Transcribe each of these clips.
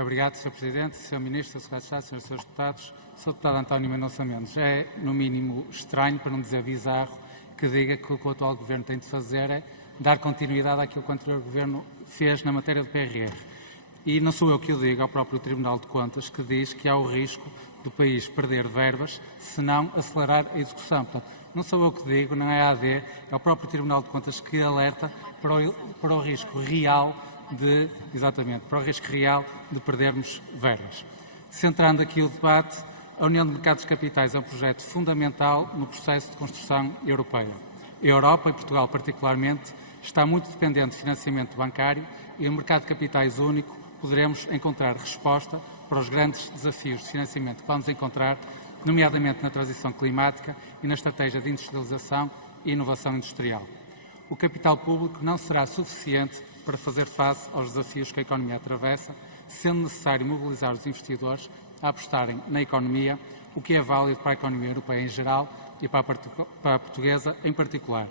Muito obrigado, Sr. Presidente, Sr. Ministro, Sr. Secretário de Estado, Srs. Deputados. Sr. Deputado António Mendonça Mendes, é, no mínimo, estranho, para não dizer bizarro, que diga que o que o atual Governo tem de fazer é dar continuidade àquilo que o anterior Governo fez na matéria do PRR. E não sou eu que o digo, é o próprio Tribunal de Contas que diz que há o risco do país perder verbas se não acelerar a execução. Portanto, não sou eu que digo, não é a AD, é o próprio Tribunal de Contas que alerta para o risco real de perdermos verbas. Centrando aqui o debate, a União de Mercados de Capitais é um projeto fundamental no processo de construção europeia. A Europa, e Portugal particularmente, está muito dependente de financiamento bancário e o mercado de capitais único poderemos encontrar resposta para os grandes desafios de financiamento que vamos encontrar, nomeadamente na transição climática e na estratégia de industrialização e inovação industrial. O capital público não será suficiente para fazer face aos desafios que a economia atravessa, sendo necessário mobilizar os investidores a apostarem na economia, o que é válido para a economia europeia em geral e para a portuguesa em particular.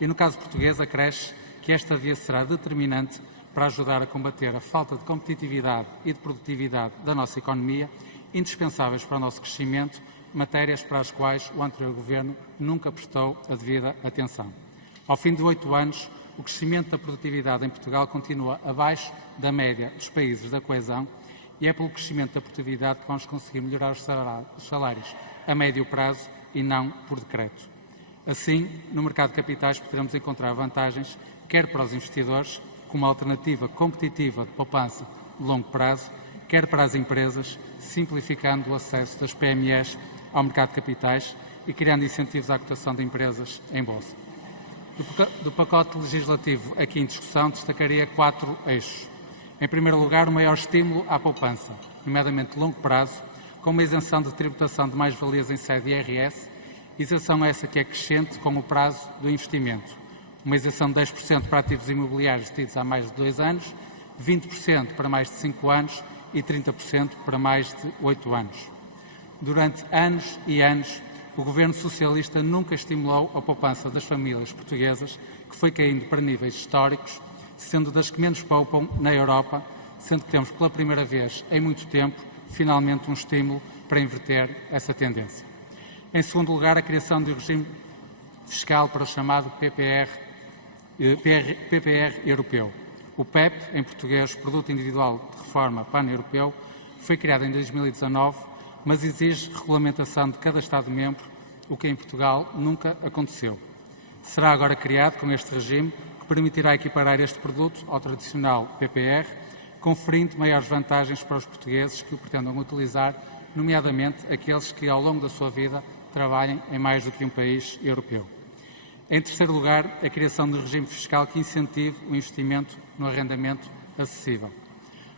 E no caso português, acresce que esta via será determinante para ajudar a combater a falta de competitividade e de produtividade da nossa economia, indispensáveis para o nosso crescimento, matérias para as quais o anterior Governo nunca prestou a devida atenção. Ao fim de 8 anos, o crescimento da produtividade em Portugal continua abaixo da média dos países da coesão e é pelo crescimento da produtividade que vamos conseguir melhorar os salários a médio prazo e não por decreto. Assim, no mercado de capitais poderemos encontrar vantagens quer para os investidores, como alternativa competitiva de poupança de longo prazo, quer para as empresas, simplificando o acesso das PMEs ao mercado de capitais e criando incentivos à cotação de empresas em bolsa. Do pacote legislativo aqui em discussão, destacaria 4 eixos. Em primeiro lugar, o maior estímulo à poupança, nomeadamente de longo prazo, com uma isenção de tributação de mais-valias em sede de IRS, isenção essa que é crescente com o prazo do investimento. Uma isenção de 10% para ativos imobiliários tidos há mais de 2 anos, 20% para mais de 5 anos e 30% para mais de 8 anos. Durante anos e anos, o Governo Socialista nunca estimulou a poupança das famílias portuguesas, que foi caindo para níveis históricos, sendo das que menos poupam na Europa, sendo que temos pela primeira vez em muito tempo, finalmente um estímulo para inverter essa tendência. Em segundo lugar, a criação de um regime fiscal para o chamado PPR europeu. O PEP, em português, Produto Individual de Reforma Pan-Europeu, foi criado em 2019, mas exige regulamentação de cada Estado-membro, o que em Portugal nunca aconteceu. Será agora criado com este regime que permitirá equiparar este produto ao tradicional PPR, conferindo maiores vantagens para os portugueses que o pretendam utilizar, nomeadamente aqueles que ao longo da sua vida trabalhem em mais do que um país europeu. Em terceiro lugar, a criação de um regime fiscal que incentive o investimento no arrendamento acessível.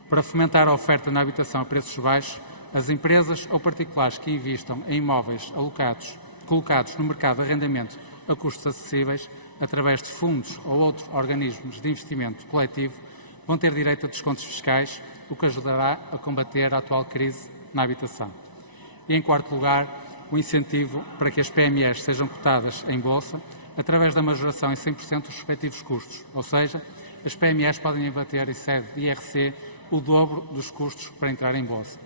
Para fomentar a oferta na habitação a preços baixos, as empresas ou particulares que investam em imóveis colocados no mercado de arrendamento a custos acessíveis, através de fundos ou outros organismos de investimento coletivo, vão ter direito a descontos fiscais, o que ajudará a combater a atual crise na habitação. E, em quarto lugar, o incentivo para que as PMEs sejam cotadas em bolsa, através da majoração em 100% dos respectivos custos, ou seja, as PMEs podem abater em sede de IRC o dobro dos custos para entrar em bolsa.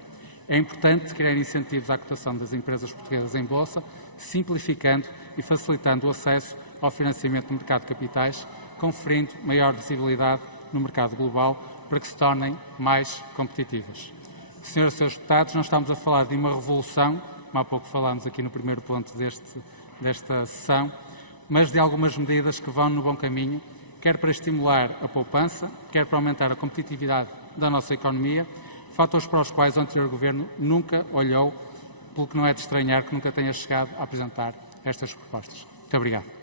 É importante criar incentivos à cotação das empresas portuguesas em bolsa, simplificando e facilitando o acesso ao financiamento do mercado de capitais, conferindo maior visibilidade no mercado global para que se tornem mais competitivas. Senhoras e senhores deputados, não estamos a falar de uma revolução, como há pouco falámos aqui no primeiro ponto desta sessão, mas de algumas medidas que vão no bom caminho, quer para estimular a poupança, quer para aumentar a competitividade da nossa economia, fatores para os quais o anterior Governo nunca olhou, pelo que não é de estranhar que nunca tenha chegado a apresentar estas propostas. Muito obrigado.